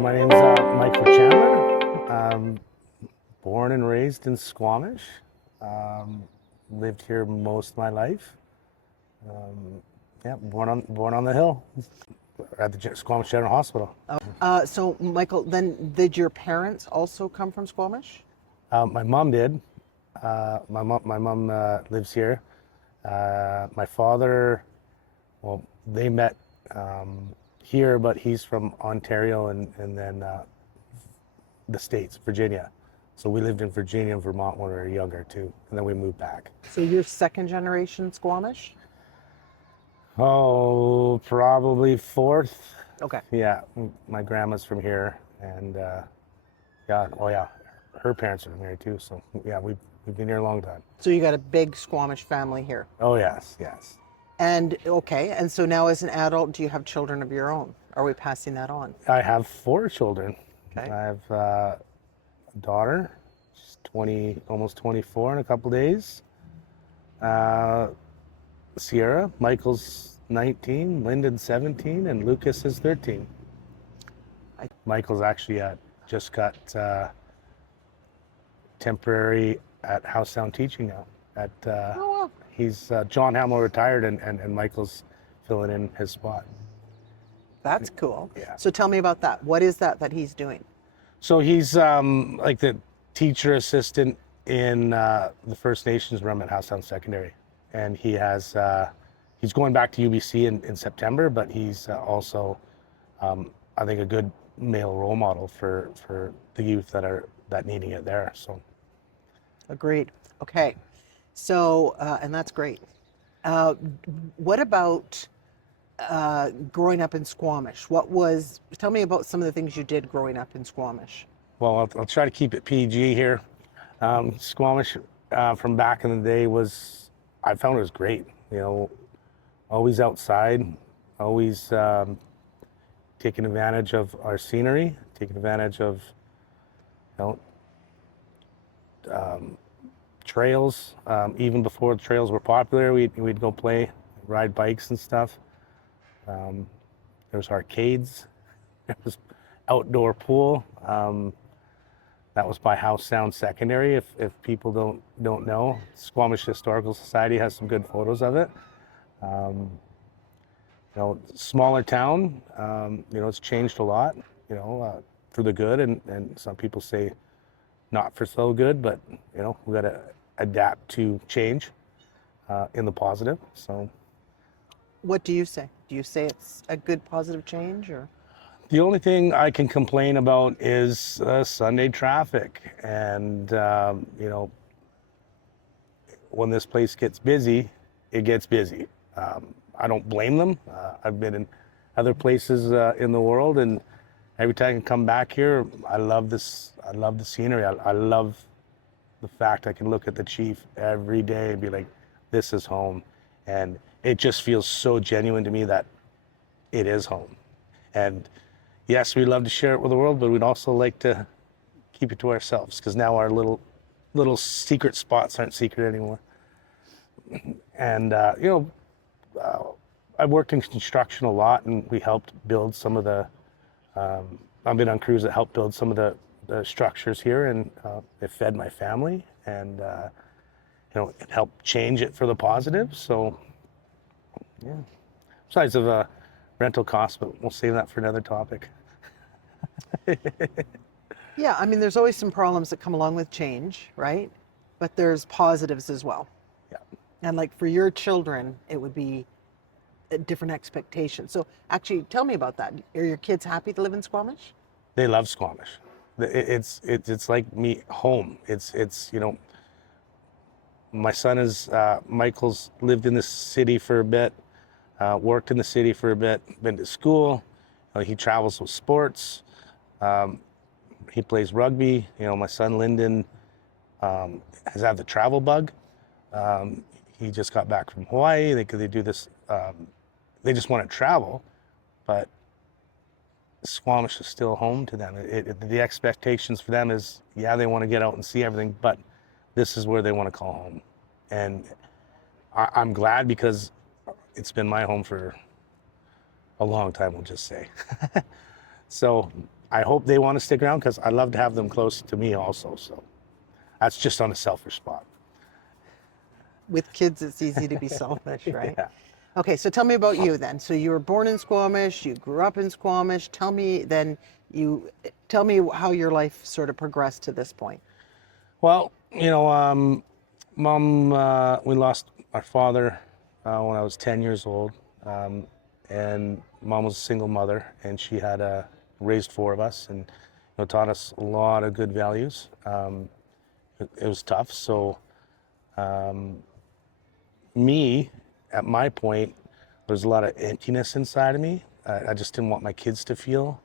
My name's Michael Chandler. Born and raised in Squamish. Lived here most of my life. Born on the hill at the Squamish General Hospital. So, Michael, then did your parents also come from Squamish? My mom did. My mom lives here. My father, well, they met here, but he's from Ontario and then the States, Virginia. So we lived in Virginia and Vermont when we were younger too, and then we moved back. So you're second generation Squamish? Oh, probably fourth. Okay. Yeah, my grandma's from here, and her parents are from here too. So yeah, we've been here a long time. So you got a big Squamish family here. Oh yes, yes. And okay, and so now as an adult, do you have children of your own? Are we passing that on? I have 4 children. Okay. I have a daughter. She's 20, almost 24 in a couple days. Sierra, Michael's 19, Lyndon's 17, and Lucas is 13. Michael's actually just got temporary at House Sound teaching now. He's John Hamill retired, and Michael's filling in his spot. That's cool. Yeah. So tell me about that. What is that he's doing? So he's like the teacher assistant in the First Nations room at House Sound Secondary, and he's going back to UBC in September, but he's also I think a good male role model for the youth that needing it there. So Agreed. Okay. So, and that's great. What about growing up in Squamish? Tell me about some of the things you did growing up in Squamish. well, I'll try to keep it PG here. Squamish from back in the day I found it was great. You know, always outside, always taking advantage of our scenery, taking advantage of, you know, trails. Even before the trails were popular, we'd go ride bikes and stuff. There was arcades. There was outdoor pool. That was by House Sound Secondary. If people don't know, Squamish Historical Society has some good photos of it. You know, smaller town. You know, it's changed a lot. You know, for the good, and some people say not for so good. But you know, we got to adapt to change in the positive. So, What do you say? Do you say it's a good positive change, or? the only thing I can complain about is Sunday traffic, and you know, when this place gets busy, it gets busy. I don't blame them. I've been in other places in the world, and every time I come back here, I love this. I love the scenery. I love the fact I can look at the chief every day and be like, "This is home," and it just feels so genuine to me that it is home. And yes, we love to share it with the world, but we'd also like to keep it to ourselves, because now our little secret spots aren't secret anymore. And you know, I've worked in construction a lot, and we helped build some of the. I've been on crews that helped build some of the structures here, and it fed my family, and you know, it helped change it for the positive. So yeah. Besides of rental costs, but we'll save that for another topic. Yeah, I mean, there's always some problems that come along with change, right? But there's positives as well. Yeah. And like for your children, it would be a different expectation. So actually, tell me about that. Are your kids happy to live in Squamish? They love Squamish. It's like me home. It's you know, my son is Michael's lived in the city for a bit, worked in the city for a bit, been to school. He travels with sports. He plays rugby. You know, my son Lyndon has had the travel bug. He just got back from Hawaii. They do this. They just want to travel, but Squamish is still home to them. The expectations for them is, yeah, they want to get out and see everything, but this is where they want to call home. And I'm glad, because it's been my home for a long time, we'll just say. So I hope they want to stick around because I love to have them close to me also. So that's just on a selfish spot. With kids, it's easy to be selfish, right? Yeah. Okay, so tell me about you then. So you were born in Squamish, you grew up in Squamish. Tell me how your life sort of progressed to this point. Well, Mom, we lost our father when I was 10 years old. And Mom was a single mother, and she had raised four of us and taught us a lot of good values. It was tough. So me, at my point, there's a lot of emptiness inside of me. I just didn't want my kids to feel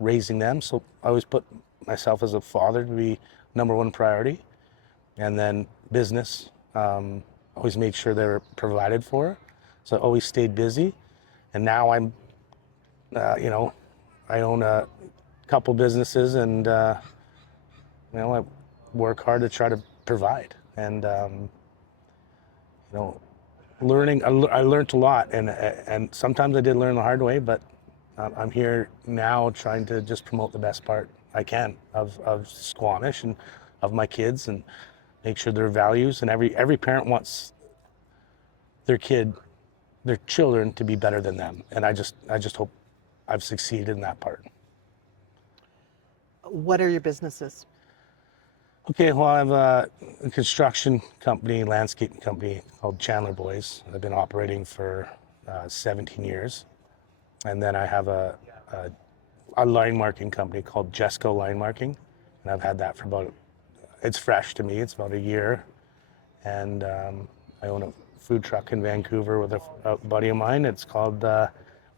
raising them. So I always put myself as a father to be number one priority. And then business, always made sure they were provided for. So I always stayed busy. And now I'm, I own a couple businesses, and, I work hard to try to provide. And, I learned a lot, and sometimes I did learn the hard way, but I'm here now trying to just promote the best part I can of Squamish and of my kids, and make sure their values, and every parent wants their children to be better than them. And I just hope I've succeeded in that part. What are your businesses? Okay, well, I have a construction company, landscaping company called Chandler Boys. I've been operating for 17 years. And then I have a line marking company called Jesco Line Marking. And I've had that for it's fresh to me, it's about a year. And I own a food truck in Vancouver with a buddy of mine. It's called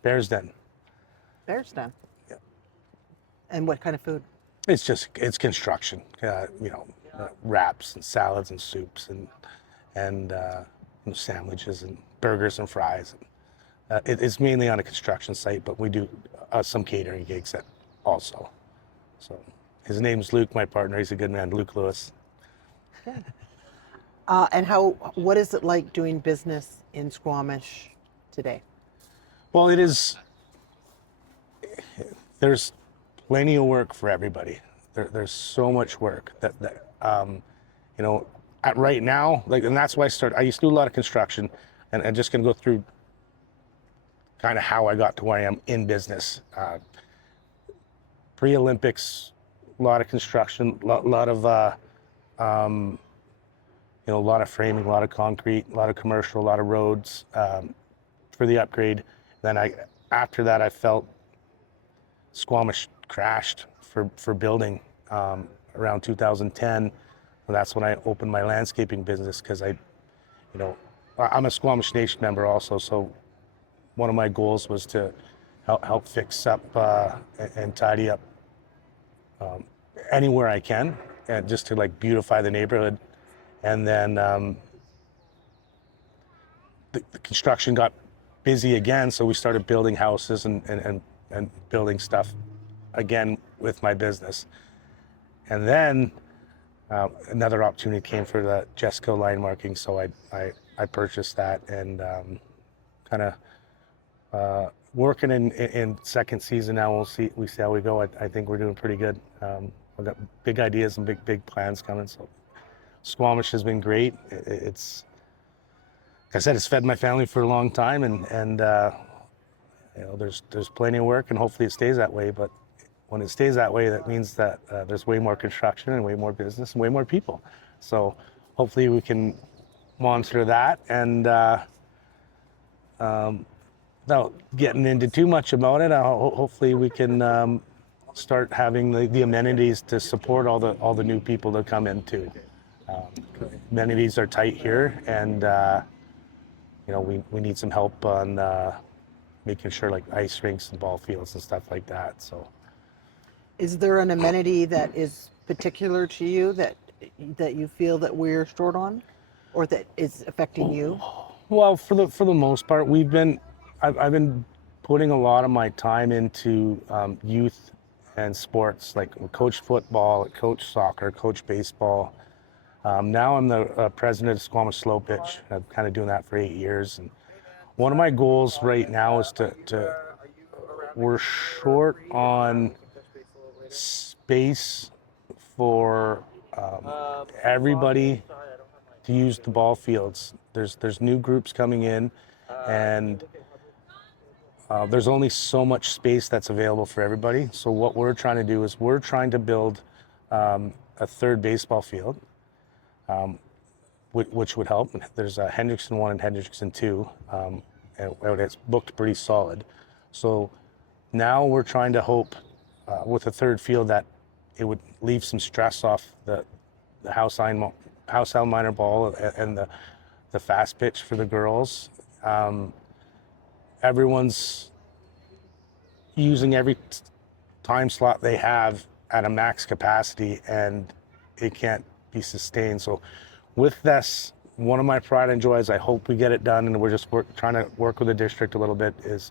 Bear's Den. Bear's Den. Yeah. And what kind of food? It's construction, wraps and salads and soups and sandwiches and burgers and fries. It's mainly on a construction site, but we do some catering gigs also. So his name's Luke, my partner. He's a good man, Luke Lewis. Good. And what is it like doing business in Squamish today? Well, there's plenty of work for everybody. There's so much work that at right now, and that's why I used to do a lot of construction, and I'm just gonna go through kind of how I got to where I am in business. Pre-Olympics, a lot of construction, a lot of a lot of framing, a lot of concrete, a lot of commercial, a lot of roads for the upgrade. Then after that, I felt Squamish crashed for building around 2010. And that's when I opened my landscaping business, because I'm a Squamish Nation member also. So one of my goals was to help fix up and tidy up anywhere I can, and just to beautify the neighborhood. And then the construction got busy again, so we started building houses and building stuff again with my business. And then another opportunity came for the Jesco Line Marking, so I purchased that, and kind of working in second season now. We see how we go. I think we're doing pretty good. I've got big ideas and big plans coming. So Squamish has been great. It's, like I said, it's fed my family for a long time, and there's plenty of work, and hopefully it stays that way. But when it stays that way, that means that there's way more construction and way more business and way more people. So hopefully we can monitor that, and without getting into too much about it, hopefully we can start having the amenities to support all the new people that come in too. Amenities are tight here, and we need some help on making sure, like ice rinks and ball fields and stuff like that. So, is there an amenity that is particular to you that you feel that we're short on, or that is affecting you? Well, for the most part, I've been putting a lot of my time into youth and sports, like coach football, coach soccer, coach baseball. Now I'm the president of Squamish Slo Pitch. I'm kind of doing that for 8 years. And one of my goals right now is we're short on space for everybody to use the ball fields. There's new groups coming in, and there's only so much space that's available for everybody. So what we're trying to do is we're trying to build a third baseball field, which would help. There's a Hendrickson 1 and Hendrickson 2, and it's booked pretty solid. So now we're trying to hope with a third field that it would leave some stress off the house sound minor ball and the fast pitch for the girls. Everyone's using every time slot they have at a max capacity, and it can't be sustained. So with this, one of my pride and joys, I hope we get it done, and we're just trying to work with the district a little bit, is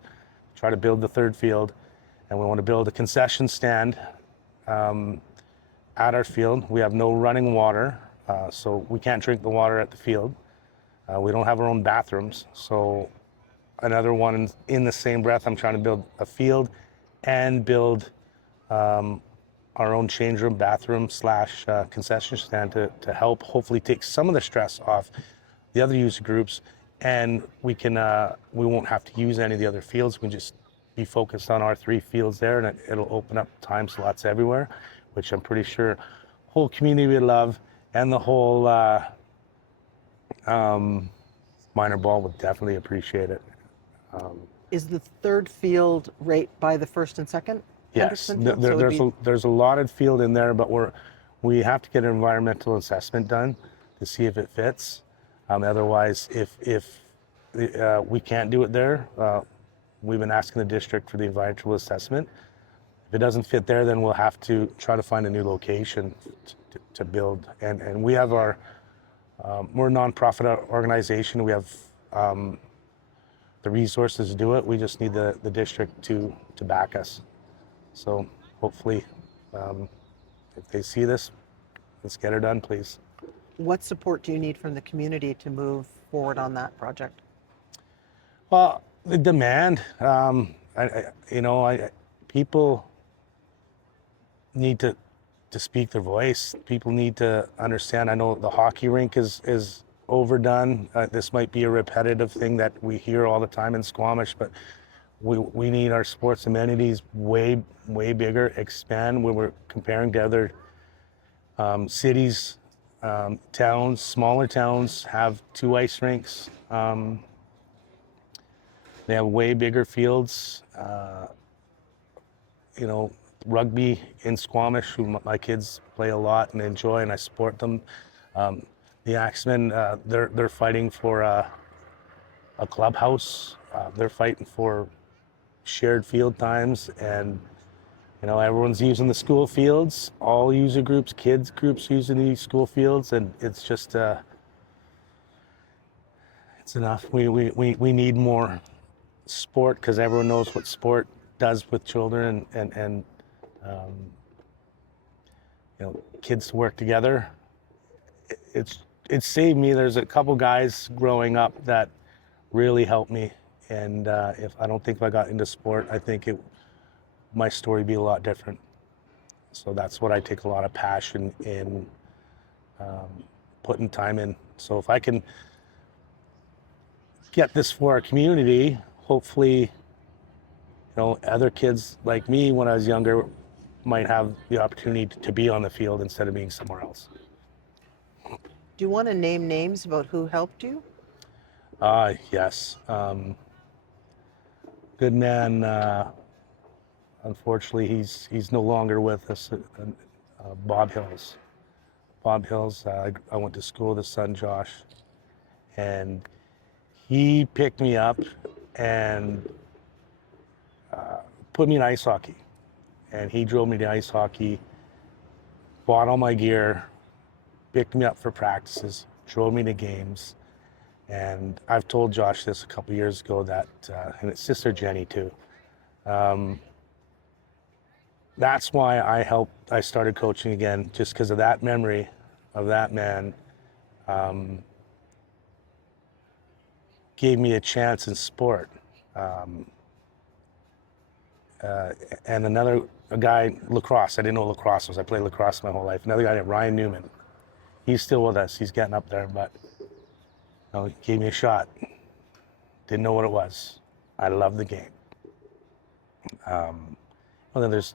try to build the third field, and we want to build a concession stand at our field. We have no running water, so we can't drink the water at the field. We don't have our own bathrooms, so another one in the same breath, I'm trying to build a field and build our own change room, bathroom / concession stand to help hopefully take some of the stress off the other user groups, and we won't have to use any of the other fields. We can just be focused on our 3 fields there, and it'll open up time slots everywhere, which I'm pretty sure whole community would love, and the whole minor ball would definitely appreciate it. Is the third field right by the first and second? Yes, Henderson field? there's a lotted field in there, but we have to get an environmental assessment done to see if it fits. Otherwise, if we can't do it there, we've been asking the district for the environmental assessment. If it doesn't fit there, then we'll have to try to find a new location to build. And we have we're a nonprofit organization. We have the resources to do it. We just need the district to back us. So hopefully, if they see this, let's get her done, please. What support do you need from the community to move forward on that project? Well, the demand, people need to speak their voice. People need to understand. I know the hockey rink is overdone. This might be a repetitive thing that we hear all the time in Squamish, but we need our sports amenities way bigger, expand. When we're comparing to other cities, towns, smaller towns have 2 ice rinks. They have way bigger fields. Rugby in Squamish, who my kids play a lot and enjoy, and I support them. The Axemen, they're fighting for a clubhouse. They're fighting for shared field times, and everyone's using the school fields. All user groups, kids groups using these school fields, and it's just it's enough. We need more sport, because everyone knows what sport does with children, and kids to work together. It's saved me. There's a couple guys growing up that really helped me, and if I got into sport, I think my story would be a lot different. So that's what I take a lot of passion in, putting time in. So if I can get this for our community, hopefully, other kids like me when I was younger might have the opportunity to be on the field instead of being somewhere else. Do you want to name names about who helped you? Yes. Good man, unfortunately, he's no longer with us. Bob Hills. Bob Hills, I went to school with his son, Josh, and he picked me up and put me in ice hockey. And he drove me to ice hockey, bought all my gear, picked me up for practices, drove me to games. And I've told Josh this a couple years ago that, and his sister Jenny too. That's why I started coaching again, just because of that memory of that man. Gave me a chance in sport. and a guy, lacrosse. I didn't know lacrosse was. I played lacrosse my whole life. Another guy named Ryan Newman. He's still with us. He's getting up there, but he gave me a shot. Didn't know what it was. I love the game. Well, then there's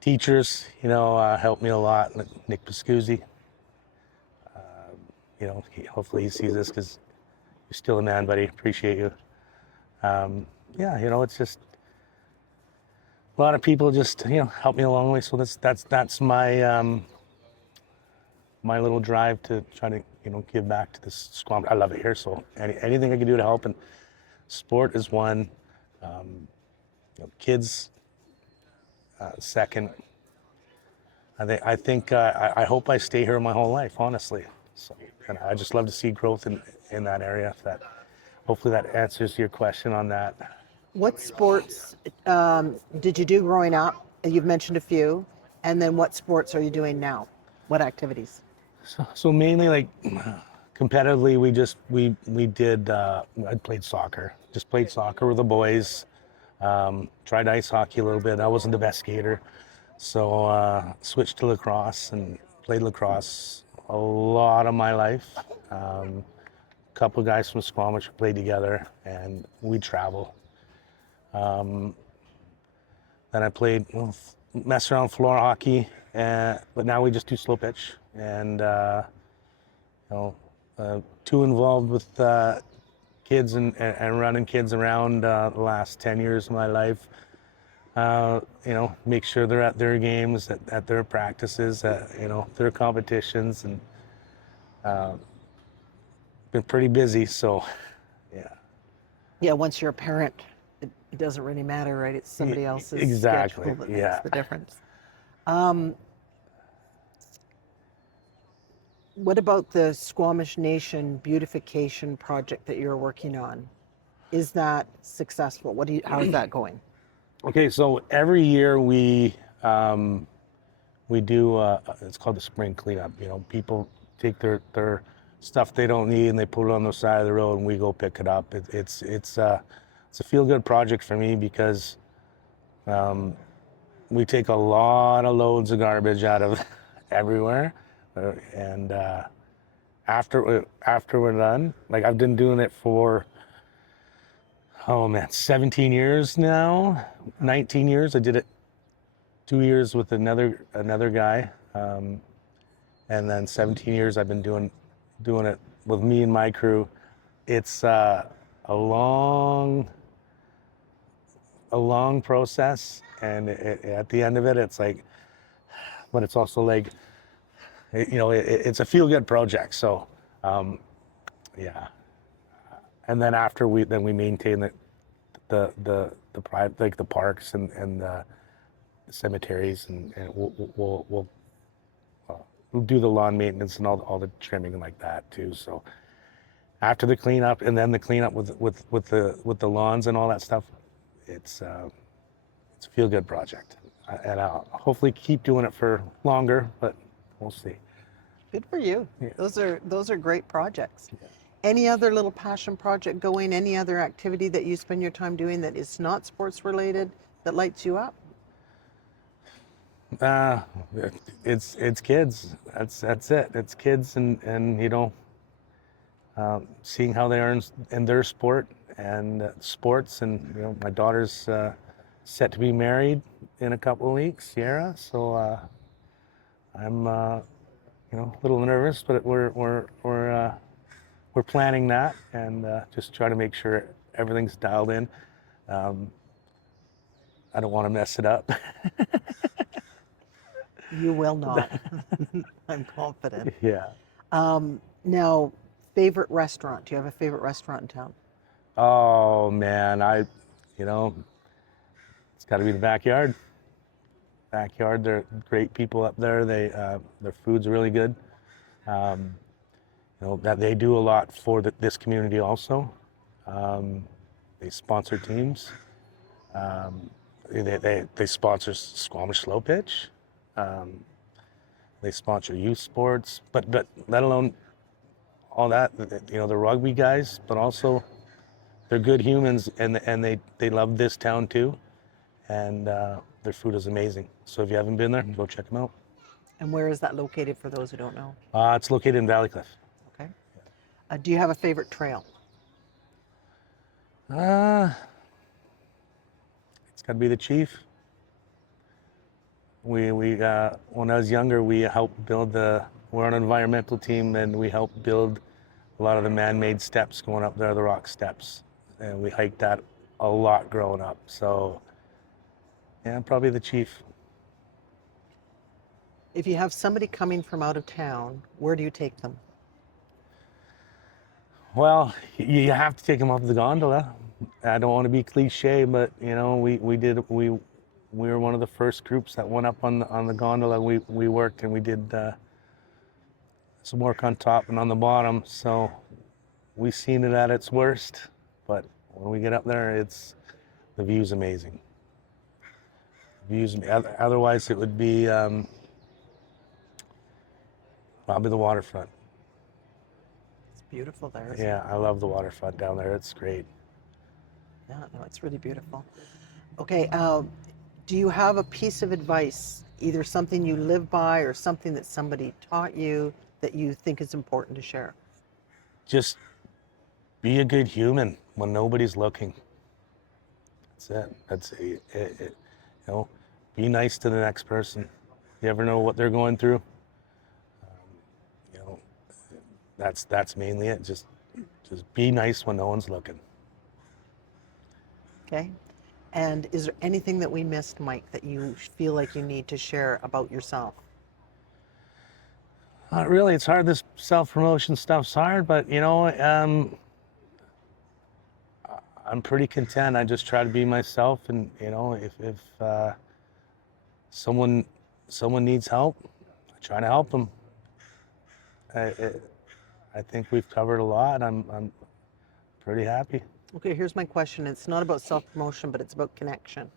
teachers, helped me a lot. Like Nick Pascuzzi. Hopefully he sees this because you're still a man, buddy. Appreciate you. It's just a lot of people just help me along the way. So that's my my little drive to try to give back to this Squamish. I love it here, so anything I can do to help, and sport is one. Kids second. I think I hope I stay here my whole life, honestly. So, and I just love to see growth in that area. Hopefully that answers your question on that. What sports did you do growing up? You've mentioned a few. And then what sports are you doing now? What activities? So mainly like competitively, we did. I played soccer. Just played soccer with the boys. Tried ice hockey a little bit. I wasn't the best skater, so switched to lacrosse and played lacrosse a lot of my life. A couple of guys from Squamish played together, and we travel. Then I played, messed around floor hockey, but now we just do slow pitch, and too involved with kids and running kids around the last 10 years of my life. Make sure they're at their games, at their practices, their competitions, and been pretty busy. So, yeah. Yeah, once you're a parent, it doesn't really matter, right? It's somebody else's exactly. schedule that Yeah. makes the difference. What about the Squamish Nation beautification project that you're working on? Is that successful? How is that going? Okay, so every year we do it's called the spring cleanup. People take their stuff they don't need and they put it on the side of the road, and we go pick it up. It's a feel good project for me because we take a lot of loads of garbage out of everywhere, and after we're done, like I've been doing it for 17 years now, 19 years. I did it 2 years with another guy, and then 17 years I've been doing it with me and my crew. It's a long process, and at the end of it, it's like, but it's also like, it's a feel good project. So, yeah. And then after we maintain the private, like the parks and the cemeteries, and we'll do the lawn maintenance and all the trimming like that too. So after the cleanup, and then the cleanup with the lawns and all that stuff, it's a feel good project, and I'll hopefully keep doing it for longer, but we'll see. Good for you. Yeah. Those are great projects. Yeah. Any other little passion project going? Any other activity that you spend your time doing that is not sports related that lights you up? It's kids. That's it. It's kids, and seeing how they are in their sport and sports, and my daughter's set to be married in a couple of weeks, Sierra. So I'm a little nervous, but we're planning that, and just try to make sure everything's dialed in. I don't want to mess it up. You will not. I'm confident. Yeah. Now, favorite restaurant? Do you have a favorite restaurant in town? Oh man, it's got to be the backyard. They're great people up there. Their food's really good. That they do a lot for this community also. They sponsor teams. They sponsor Squamish Slo Pitch. They sponsor youth sports, but let alone all that, the rugby guys, but also they're good humans, and they love this town too, and their food is amazing. So if you haven't been there, go check them out. And where is that located for those who don't know? It's located in Valley Cliff. Okay. Do you have a favorite trail? It's got to be the Chief. We when I was younger, we helped build we're on an environmental team, and we helped build a lot of the man-made steps going up there, the rock steps. And we hiked that a lot growing up. So yeah, probably the Chief. If you have somebody coming from out of town, where do you take them? Well, you have to take them off the gondola. I don't want to be cliche, but you know, we were one of the first groups that went up on the gondola. We worked and we did some work on top and on the bottom. So we've seen it at its worst, but when we get up there, the view's amazing. Otherwise, it would be probably the waterfront. It's beautiful there. Isn't Yeah, I love the waterfront down there. It's great. Yeah, no, it's really beautiful. Okay, do you have a piece of advice, either something you live by or something that somebody taught you that you think is important to share? Just be a good human when nobody's looking. That's it. You know, be nice to the next person. You ever know what they're going through? You know, that's mainly it. Just be nice when no one's looking. Okay. And is there anything that we missed, Mike, that you feel like you need to share about yourself? Really, it's hard. This self-promotion stuff's hard, but you know, I'm pretty content. I just try to be myself, and you know, if someone needs help, I try to help them. I think we've covered a lot. I'm pretty happy. Okay, here's my question. It's not about self-promotion, but it's about connection.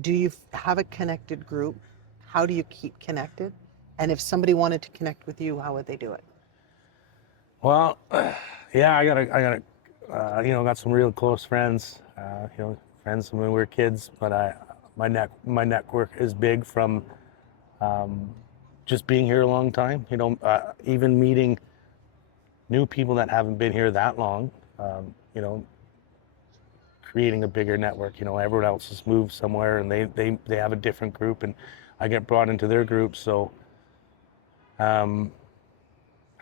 Do you have a connected group? How do you keep connected? And if somebody wanted to connect with you, how would they do it? Well, yeah, I got you know, got some real close friends. You know, friends when we were kids. But my network is big from just being here a long time. You know, even meeting new people that haven't been here that long. You know, creating a bigger network. You know, everyone else has moved somewhere, and they have a different group, and I get brought into their group. So I've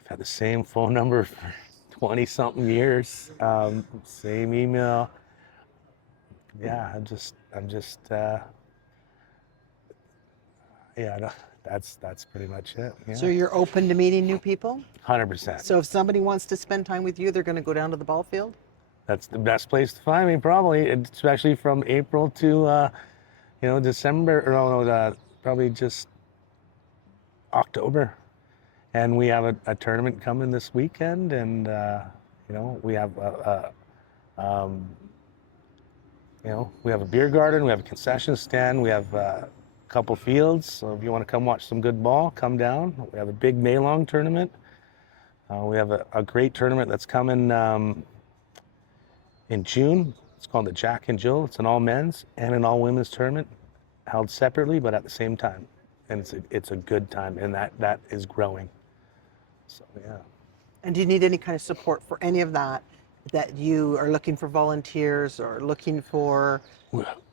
had the same phone number for 20 something years, same email. Yeah, I'm just yeah, no, that's pretty much it. Yeah. So you're open to meeting new people? 100%. So if somebody wants to spend time with you, they're going to go down to the ball field? That's the best place to find me, probably, especially from April to you know, December, or no, probably just October. And we have a tournament coming this weekend, and you know, we have you know, we have a beer garden, we have a concession stand, we have a couple fields. So if you want to come watch some good ball, come down. We have a big Maylong tournament. We have a great tournament that's coming in June. It's called the Jack and Jill. It's an all men's and an all women's tournament, held separately but at the same time. And it's a good time, and that is growing. So yeah. And do you need any kind of support for any of that you are looking for volunteers or looking for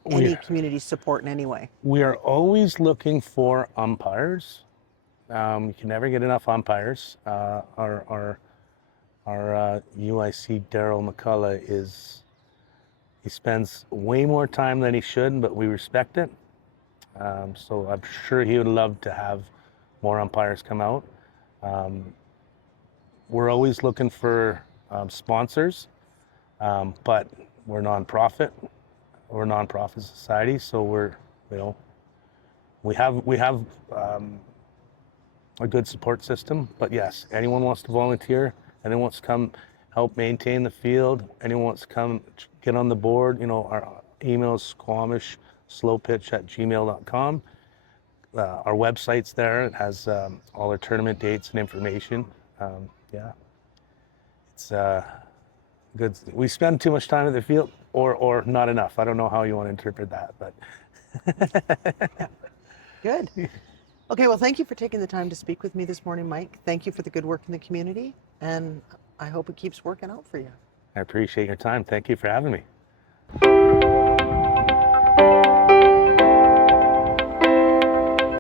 any community support in any way? We are always looking for umpires. You can never get enough umpires. Our UIC Daryl McCullough he spends way more time than he should, but we respect it. So I'm sure he would love to have more umpires come out. We're always looking for sponsors, but we're nonprofit. We're a nonprofit society, so you know, we have a good support system. But yes, anyone wants to volunteer, anyone wants to come help maintain the field, anyone wants to come get on the board, you know, our email is Squamish Slo Pitch at gmail.com. Our website's there. It has all our tournament dates and information. Yeah, it's good. We spend too much time at the field. or not enough. I don't know how you want to interpret that, but Good. Okay, well, thank you for taking the time to speak with me this morning, Mike. Thank you for the good work in the community, and I hope it keeps working out for you. I appreciate your time. Thank you for having me.